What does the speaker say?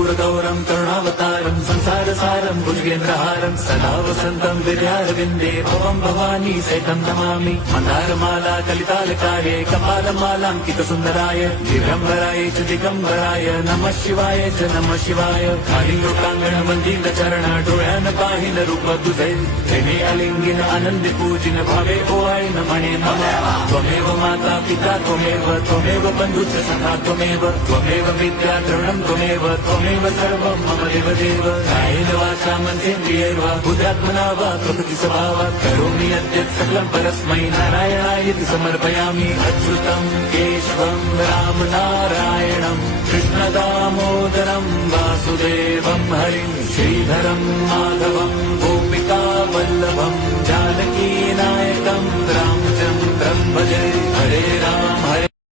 कर्पूरगौरं करुणावतारं संसारसारं भुजगेन्द्रहारं सदा वसन्तं विद्यारविन्दे भवं भवानी सहितं नमामि मन्दारमाला कलितालकारे कपालमालाङ्कितसुन्दराय दिगम्बराय च दिगम्बराय नमः शिवाय च नमः शिवाय खालिलोकाङ्गण वन्दित चरण डोळ्यान पाहिन रूप तुझे प्रेमे अलिंगिन आनंदी पूजिन भावे ओवाळीन म्हणे नमः त्वमेव माता पिता त्वमेव बन्धुश्च सखा त्वमेव विद्या द्रविणं त्वमेव सर्वं मम देवदेव कायेन वाचा मनसेन्द्रियैर्वा बुद्ध्यात्मना वा प्रकृतिस्वभावात् करोमि यद्यत् सकलं परस्मै नारायणायति समर्पयामि अच्युतं केशवं रामनारायणं कृष्णदामोदरं वासुदेवं हरिं श्रीधरं माधवं गोपिकावल्लभं जानकीनायकं रामचन्द्रं भजे हरे राम हरे